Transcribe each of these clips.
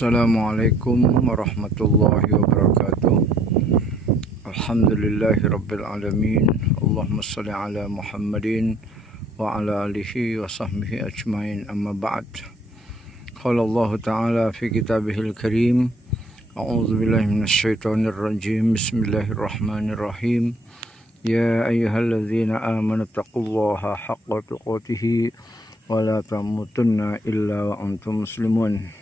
Assalamualaikum warahmatullahi wabarakatuh. Alhamdulillahi rabbil alamin. Allahumma salli ala Muhammadin wa ala alihi wa sahbihi ajmain, amma ba'd. Qala Allah ta'ala fi kitabihil karim, a'udzu billahi minasyaitonir rajim. Bismillahirrahmanirrahim. Ya ayyuhalladzina amanu taqullaha haqqa tuqatih wa la tamutunna illa wa antum muslimun.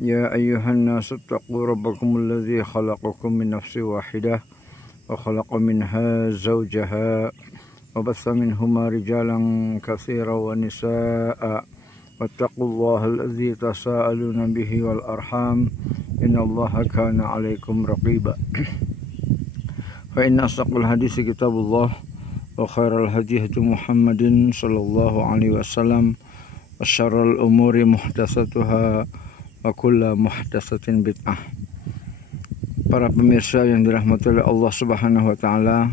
Ya ayyuhan nasu taqu rabbakum alladzi khalaqakum min nafsin wahidah wa khalaqa minha zawjaha wa bassa minhuma rijalan katsiran wa nisaa'a wattaqullaha alladzi tasaaluna bihi wal arham innallaha kana 'alaikum raqiba. Fa inna asdaqal hadits kitabullah wa khairal hadyi Muhammadin sallallahu alaihi wasallam wa syarrul umuri muhdatsatuha wa kullu muhdatsatin bid'ah. Para pemirsa yang dirahmati oleh Allah Subhanahu wa taala,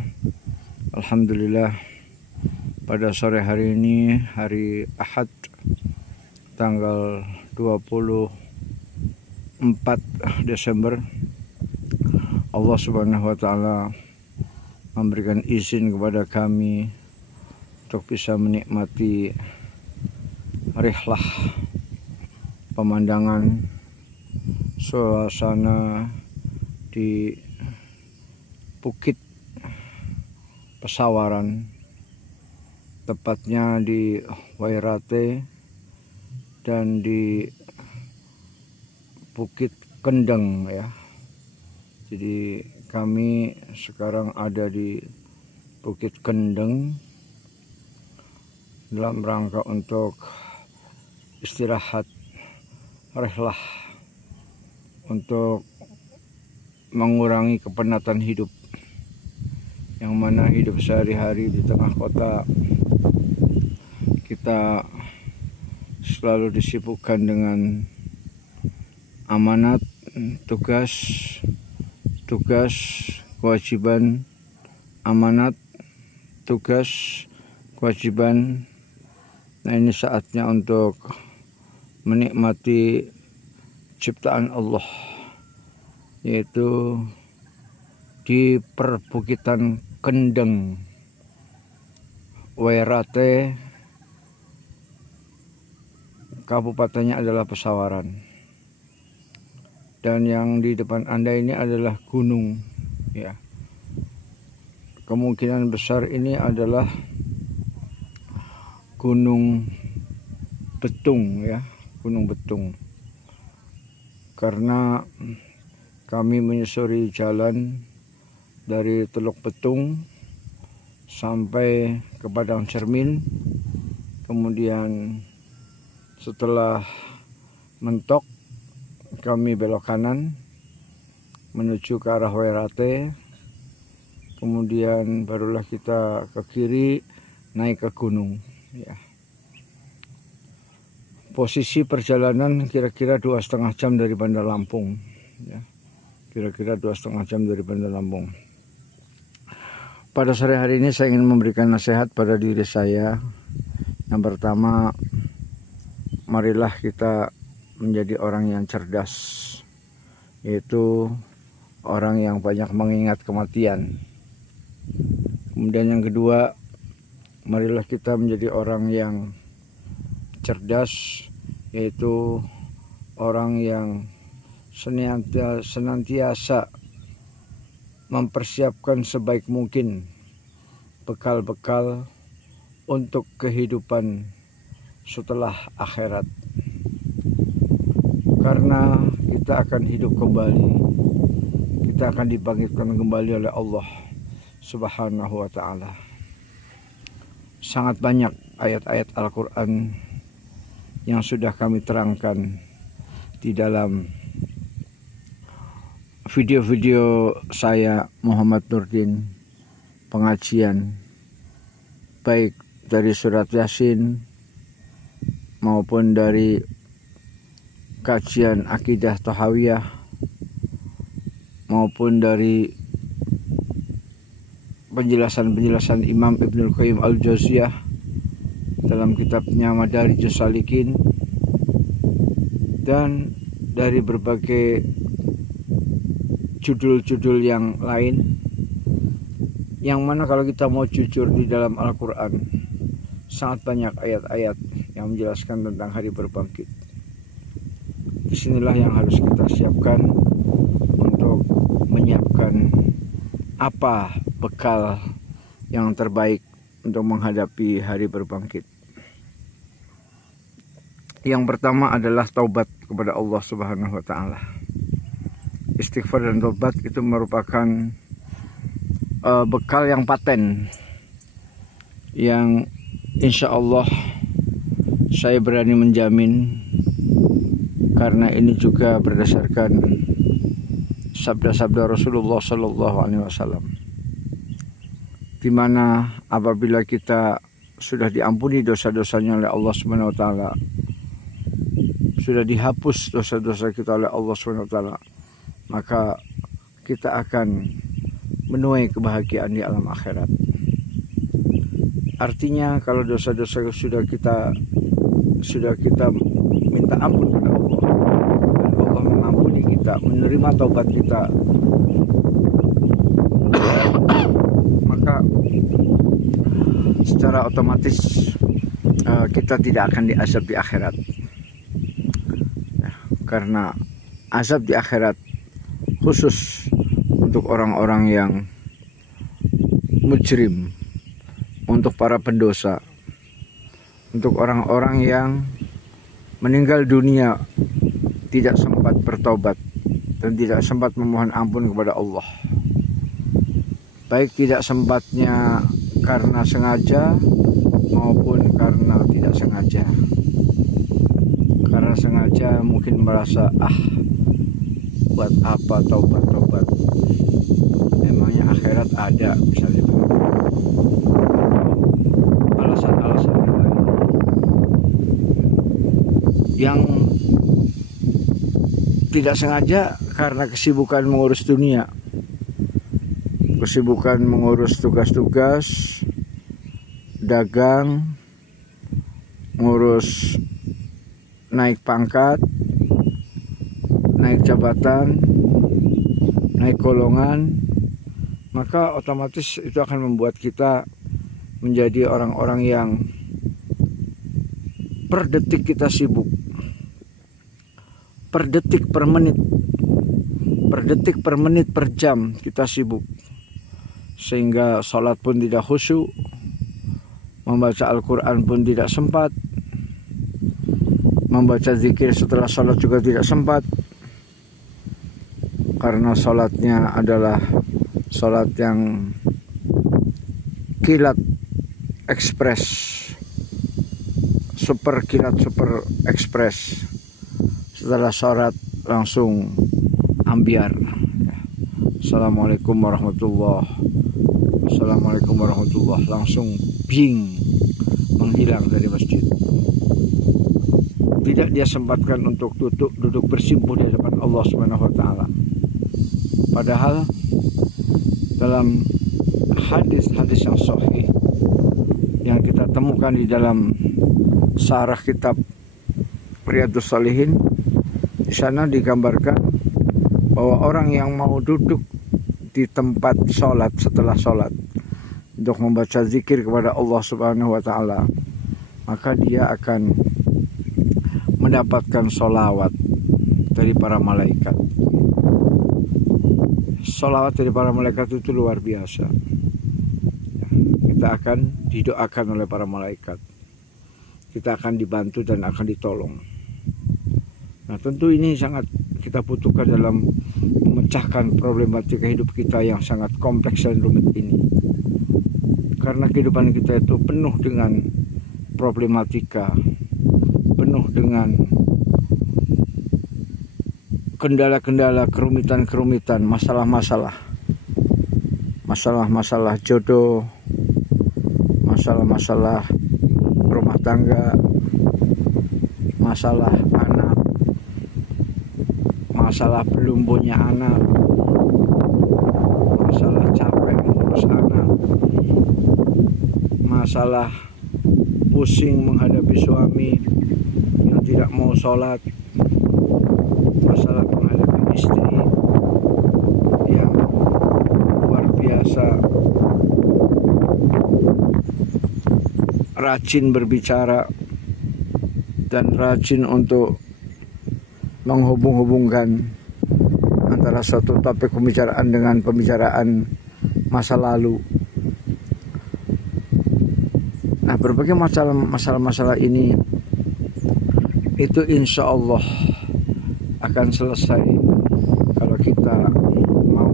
alhamdulillah pada sore hari ini, hari Ahad tanggal 24 Desember, Allah Subhanahu wa taala memberikan izin kepada kami untuk bisa menikmati rihlah, pemandangan, suasana di Bukit Pesawaran, tepatnya di Wairate dan di Bukit Kendeng ya. Jadi kami sekarang ada di Bukit Kendeng dalam rangka untuk istirahat, rihlah, untuk mengurangi kepenatan hidup, yang mana hidup sehari-hari di tengah kota kita selalu disibukkan dengan amanat, tugas, kewajiban, amanat, tugas, kewajiban. Nah, ini saatnya untuk menikmati ciptaan Allah, yaitu di perbukitan Kendeng, Wairate, kabupatennya adalah Pesawaran, dan yang di depan Anda ini adalah gunung ya. Kemungkinan besar ini adalah Gunung Betung ya, Gunung Betung, karena kami menyusuri jalan dari Teluk Betung sampai ke Padang Cermin, kemudian setelah mentok kami belok kanan menuju ke arah Wairate, kemudian barulah kita ke kiri naik ke gunung ya. Posisi perjalanan kira-kira 2,5 jam dari Bandar Lampung ya. Kira-kira 2,5 jam dari Bandar Lampung. Pada sore hari ini saya ingin memberikan nasihat pada diri saya. Yang pertama, marilah kita menjadi orang yang cerdas, yaitu orang yang banyak mengingat kematian. Kemudian yang kedua, marilah kita menjadi orang yang cerdas, yaitu orang yang senantiasa mempersiapkan sebaik mungkin bekal-bekal untuk kehidupan setelah akhirat, karena kita akan hidup kembali, kita akan dibangkitkan kembali oleh Allah Subhanahu wa ta'ala. Sangat banyak ayat-ayat Al-Quran yang sudah kami terangkan di dalam video-video saya, Muhammad Nurdin, pengajian baik dari surat Yasin maupun dari kajian akidah Tahawiyah maupun dari penjelasan-penjelasan Imam Ibnul Qayyim Al-Jauziyah dalam kitabnya Madarijus Salikin, dan dari berbagai judul-judul yang lain, yang mana kalau kita mau jujur di dalam Al-Quran sangat banyak ayat-ayat yang menjelaskan tentang hari berbangkit. Disinilah yang harus kita siapkan untuk menyiapkan apa bekal yang terbaik untuk menghadapi hari berbangkit. Yang pertama adalah taubat kepada Allah Subhanahu wa Ta'ala. Istighfar dan taubat itu merupakan bekal yang paten, yang insya Allah saya berani menjamin, karena ini juga berdasarkan sabda-sabda Rasulullah Sallallahu Alaihi Wasallam, di mana apabila kita sudah diampuni dosa-dosanya oleh Allah Subhanahu Wa Taala, sudah dihapus dosa-dosa kita oleh Allah Subhanahu Wa Taala, maka kita akan menuai kebahagiaan di alam akhirat. Artinya kalau dosa-dosa sudah kita minta ampun kepada Allah, dan Allah mengampuni kita, menerima taubat kita, maka secara otomatis kita tidak akan diazab di akhirat. Karena azab di akhirat khusus untuk orang-orang yang mujrim, untuk para pendosa, untuk orang-orang yang meninggal dunia tidak sempat bertobat dan tidak sempat memohon ampun kepada Allah, baik tidak sempatnya karena sengaja maupun karena tidak sengaja. Karena sengaja mungkin merasa, buat apa taubat-taubat, emangnya akhirat ada, misalnya. Alasan-alasan yang lain yang tidak sengaja karena kesibukan mengurus dunia, kesibukan mengurus tugas-tugas dagang, ngurus naik pangkat, naik jabatan, naik golongan, maka otomatis itu akan membuat kita menjadi orang-orang yang per detik kita sibuk, per detik, per menit, per jam kita sibuk, sehingga sholat pun tidak khusyuk, membaca Al-Quran pun tidak sempat, membaca zikir setelah sholat juga tidak sempat, karena sholatnya adalah sholat yang kilat ekspres, super kilat, super ekspres. Setelah sholat langsung ambiar. Assalamualaikum warahmatullahi, langsung bing, menghilang dari masjid. Tidak dia sempatkan untuk duduk bersimpuh di hadapan Allah Subhanahu wa Ta'ala. Padahal dalam hadis-hadis yang sahih yang kita temukan di dalam syarah kitab Riyadhus Shalihin, di sana digambarkan bahwa orang yang mau duduk di tempat sholat setelah sholat untuk membaca zikir kepada Allah Subhanahu wa Ta'ala, maka dia akan mendapatkan sholawat dari para malaikat. Sholawat dari para malaikat itu luar biasa. Kita akan didoakan oleh para malaikat, kita akan dibantu dan akan ditolong. Nah, tentu ini sangat kita butuhkan dalam memecahkan problematika hidup kita yang sangat kompleks dan rumit ini. Karena kehidupan kita itu penuh dengan problematika, penuh dengan kendala-kendala, kerumitan-kerumitan, masalah-masalah jodoh, masalah-masalah rumah tangga, masalah anak, masalah belum punya anak, masalah capek mengurus anak, masalah pusing menghadapi suami yang tidak mau sholat, rajin berbicara dan rajin untuk menghubung-hubungkan antara suatu topik pembicaraan dengan pembicaraan masa lalu. Nah, berbagai masalah ini itu insya Allah akan selesai kalau kita mau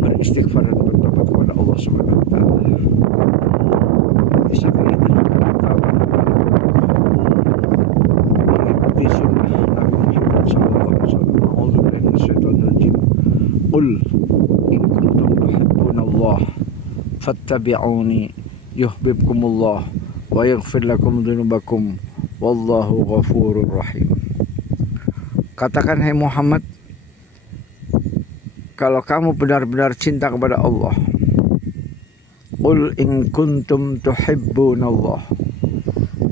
beristighfar dan bertobat kepada Allah Subhanahu wa taala. Di samping itu kita tahu mengikuti sunnah Nabi Muhammad SAW. A'udzubillahi minasyaitonir rajim. Qul in kuntum tuhibbunallah fattabi'uni yuhibbukumullah wa yaghfir lakum dzunubakum wallahu ghafurur rahim. Katakan, hai Muhammad, kalau kamu benar-benar cinta kepada Allah, qul in kuntum tuhibbunallah,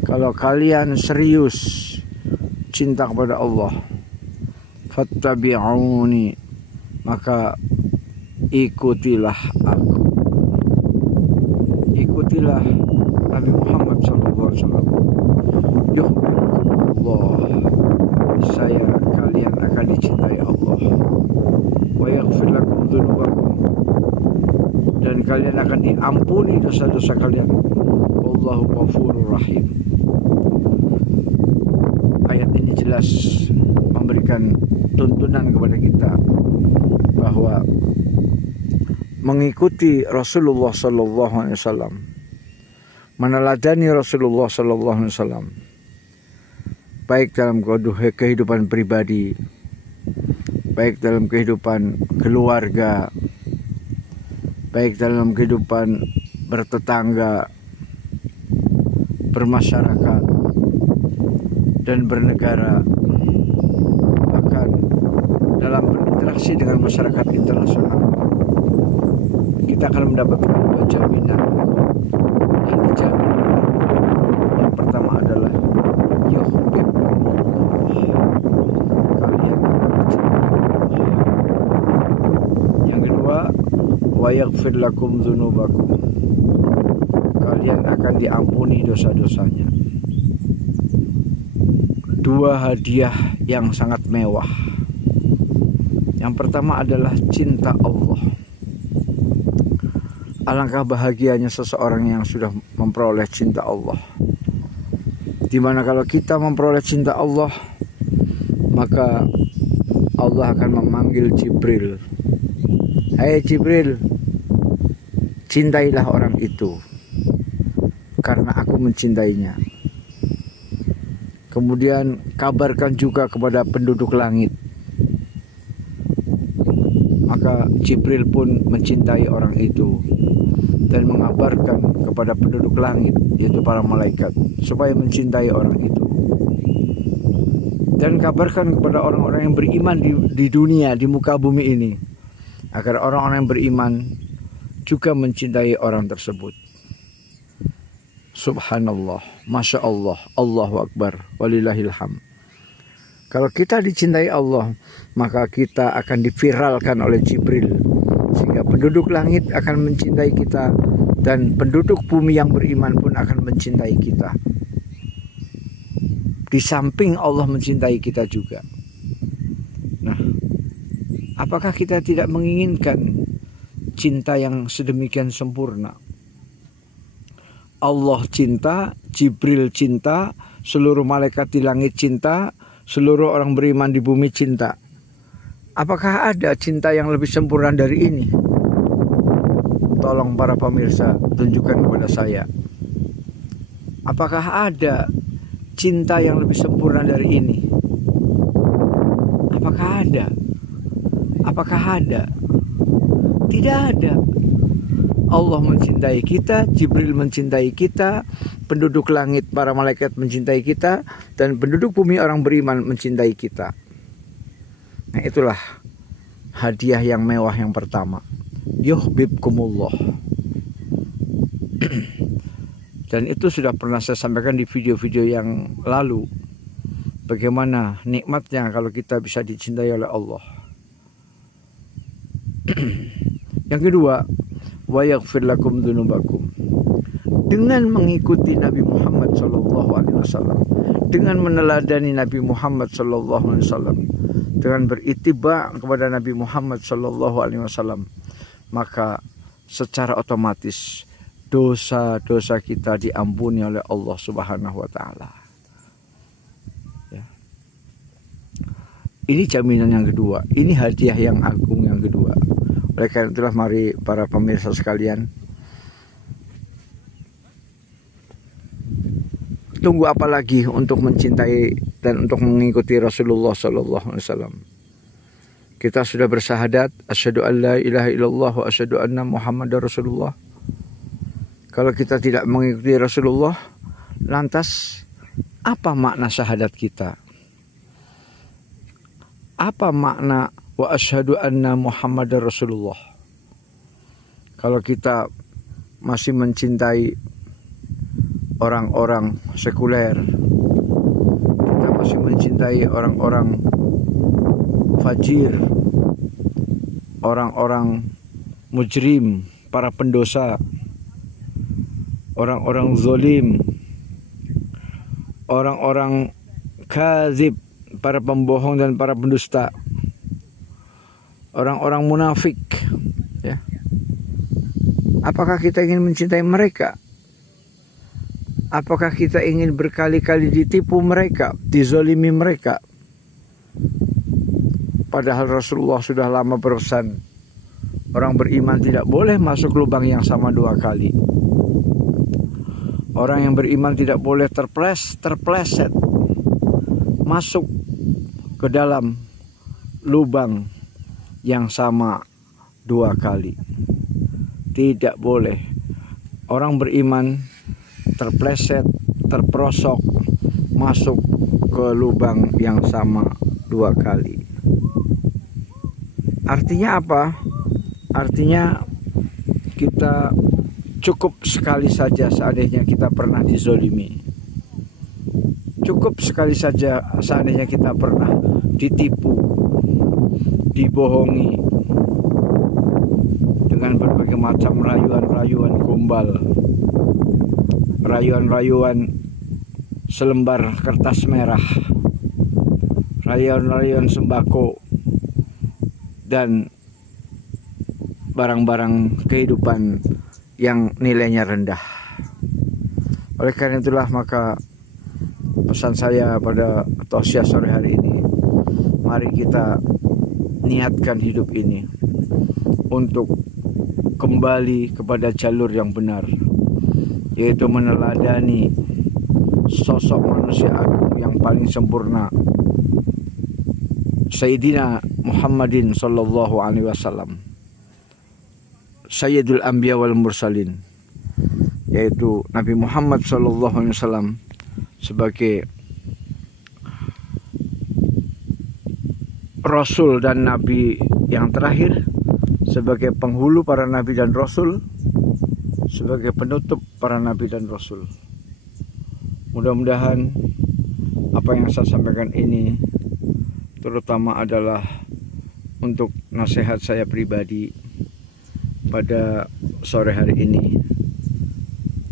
kalau kalian serius cinta kepada Allah, fattabi'uni, maka ikutilah aku. Ikutilah Nabi Muhammad SAW. Yuhibbukumullah, saya kalian akan dicintai Allah. Wa yaghfir lakum dzunubakum, dan kalian akan diampuni dosa-dosa kalian. Wallahu ghafurur rahim. Ayat ini jelas memberikan tuntunan kepada kita bahwa mengikuti Rasulullah SAW, meneladani Rasulullah SAW, baik dalam kehidupan pribadi, baik dalam kehidupan keluarga, baik dalam kehidupan bertetangga, bermasyarakat, dan bernegara, bahkan dalam berinteraksi dengan masyarakat internasional. Kita akan mendapatkan dua jaminan yang dijamin. Yang pertama adalah yuhibbukumullah, kalian akan dicintai Allah. Yang kedua, wa yaghfir lakum dzunubakum, kalian akan diampuni dosa-dosanya. Dua hadiah yang sangat mewah. Yang pertama adalah cinta Allah. Alangkah bahagianya seseorang yang sudah memperoleh cinta Allah. Dimana kalau kita memperoleh cinta Allah, maka Allah akan memanggil Jibril. Hai Jibril, cintailah orang itu karena aku mencintainya. Kemudian kabarkan juga kepada penduduk langit. Maka Jibril pun mencintai orang itu dan mengabarkan kepada penduduk langit, yaitu para malaikat, supaya mencintai orang itu. Dan kabarkan kepada orang-orang yang beriman di dunia, di muka bumi ini, agar orang-orang yang beriman juga mencintai orang tersebut. Subhanallah, Masya Allah, Allahu Akbar, walillahilham. Kalau kita dicintai Allah, maka kita akan diviralkan oleh Jibril, sehingga penduduk langit akan mencintai kita, dan penduduk bumi yang beriman pun akan mencintai kita. Di samping Allah mencintai kita juga. Nah, apakah kita tidak menginginkan cinta yang sedemikian sempurna? Allah cinta, Jibril cinta, seluruh malaikat di langit cinta, seluruh orang beriman di bumi cinta. Apakah ada cinta yang lebih sempurna dari ini? Tolong para pemirsa tunjukkan kepada saya. Apakah ada cinta yang lebih sempurna dari ini? Apakah ada? Apakah ada? Tidak ada. Allah mencintai kita, Jibril mencintai kita, penduduk langit para malaikat mencintai kita, dan penduduk bumi orang beriman mencintai kita. Nah, itulah hadiah yang mewah yang pertama. Yuhibbukumullah. Dan itu sudah pernah saya sampaikan di video-video yang lalu, bagaimana nikmatnya kalau kita bisa dicintai oleh Allah. Yang kedua, wa yaghfir lakum dzunubakum, dengan mengikuti Nabi Muhammad SAW, dengan meneladani Nabi Muhammad SAW, dengan berittiba kepada Nabi Muhammad SAW, maka secara otomatis dosa-dosa kita diampuni oleh Allah Subhanahu wa Ta'ala. Ya. Ini jaminan yang kedua, ini hadiah yang agung yang kedua. Oleh karena itulah, mari para pemirsa sekalian, tunggu apa lagi untuk mencintai dan untuk mengikuti Rasulullah SAW. Kita sudah bersahadat, asyhadu an la ilaha illallah wa asyhadu anna Muhammadar Rasulullah. Kalau kita tidak mengikuti Rasulullah, lantas apa makna syahadat kita? Apa makna wa asyhadu anna Muhammadar Rasulullah? Kalau kita masih mencintai orang-orang sekuler, kita masih mencintai orang-orang fajir, orang-orang mujrim, para pendosa, orang-orang zolim, orang-orang kadzib, para pembohong dan para pendusta, orang-orang munafik, ya. Apakah kita ingin mencintai mereka? Apakah kita ingin berkali-kali ditipu mereka, dizolimi mereka? Padahal Rasulullah sudah lama berpesan, orang beriman tidak boleh masuk lubang yang sama 2 kali. Orang yang beriman tidak boleh terpleset masuk ke dalam lubang yang sama 2 kali. Tidak boleh. Orang beriman terpleset, terperosok masuk ke lubang yang sama 2 kali. Artinya apa? Artinya kita cukup sekali saja seandainya kita pernah dizolimi. Cukup sekali saja seandainya kita pernah ditipu, dibohongi dengan berbagai macam rayuan-rayuan gombal, rayuan-rayuan selembar kertas merah, rayuan-rayuan sembako, dan barang-barang kehidupan yang nilainya rendah. Oleh karena itulah, maka pesan saya pada tausiah sore hari ini, mari kita niatkan hidup ini untuk kembali kepada jalur yang benar, yaitu meneladani sosok manusia agung yang paling sempurna, Sayyidina Muhammadin sallallahu alaihi wasallam, Sayyidul Anbiya wal Mursalin, yaitu Nabi Muhammad sallallahu alaihi wasallam sebagai Rasul dan Nabi yang terakhir, sebagai penghulu para Nabi dan Rasul, sebagai penutup para Nabi dan Rasul. Mudah-mudahan apa yang saya sampaikan ini terutama adalah untuk nasihat saya pribadi pada sore hari ini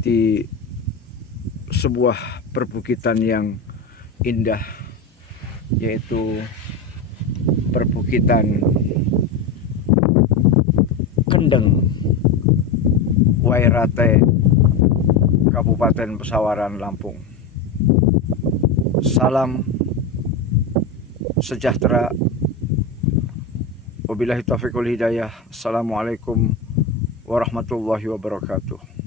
di sebuah perbukitan yang indah, yaitu perbukitan Kendeng, Wairate, Kabupaten Pesawaran, Lampung. Salam sejahtera. Wabillahi taufiq wal hidayah. Assalamualaikum warahmatullahi wabarakatuh.